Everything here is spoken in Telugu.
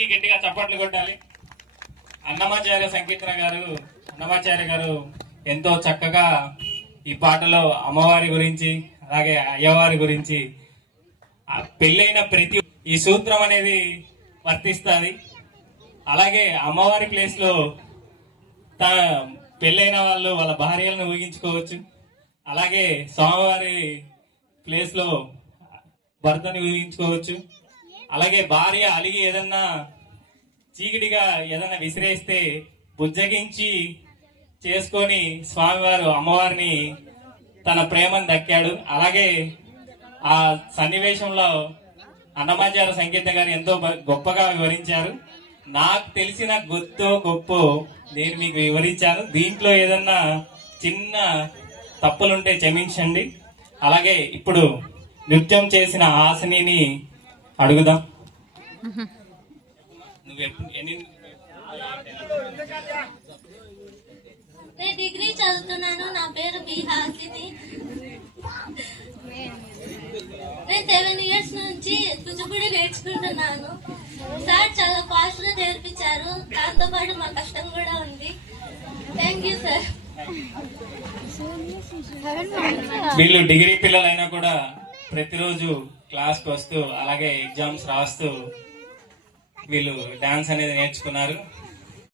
సార్కి గట్టిగా చప్పట్లు కొట్టాలి. అన్నమాచార్య గారు ఎంతో చక్కగా ఈ పాటలో అమ్మవారి గురించి అలాగే అయ్యవారి గురించి పెళ్ళైన ప్రతి ఈ సూత్రం అనేది వర్తిస్తుంది. అలాగే అమ్మవారి ప్లేస్ లో పెళ్ళైన వాళ్ళు వాళ్ళ భార్యలను ఊహించుకోవచ్చు. అలాగే స్వామివారి ప్లేస్ లో భర్తని ఊహించుకోవచ్చు. అలాగే భార్య అలిగి ఏదన్నా చీకటిగా ఏదన్నా విసిరేస్తే బుజ్జగించి చేసుకొని స్వామివారు అమ్మవారిని తన ప్రేమను దక్కాడు. అలాగే ఆ సన్నివేశంలో అన్నమాచార్య సంగీత గారు ఎంతో గొప్పగా వివరించారు. నాకు తెలిసిన గొప్ప నేను మీకు వివరించాను. దీంట్లో ఏదన్నా చిన్న తప్పులుంటే క్షమించండి. అలాగే ఇప్పుడు నృత్యం చేసిన హాసినిని అడుగుదాం. నేను డిగ్రీ చదువుతున్నాను. నా పేరు బి హాసిని. నేను 7 years నుంచి కూచిపూడి నేర్చుకుంటున్నాను. సార్ చాలా ఫాస్ట్ గా నేర్పించారు. దాంతో పాటు మా కష్టం కూడా ఉంది. Thank you sir. వీళ్ళు డిగ్రీ పిల్లలైనా కూడా ప్రతిరోజు క్లాస్కి వస్తూ అలాగే ఎగ్జామ్స్ రాస్తూ వీళ్ళు డాన్స్ అనేది నేర్చుకున్నారు.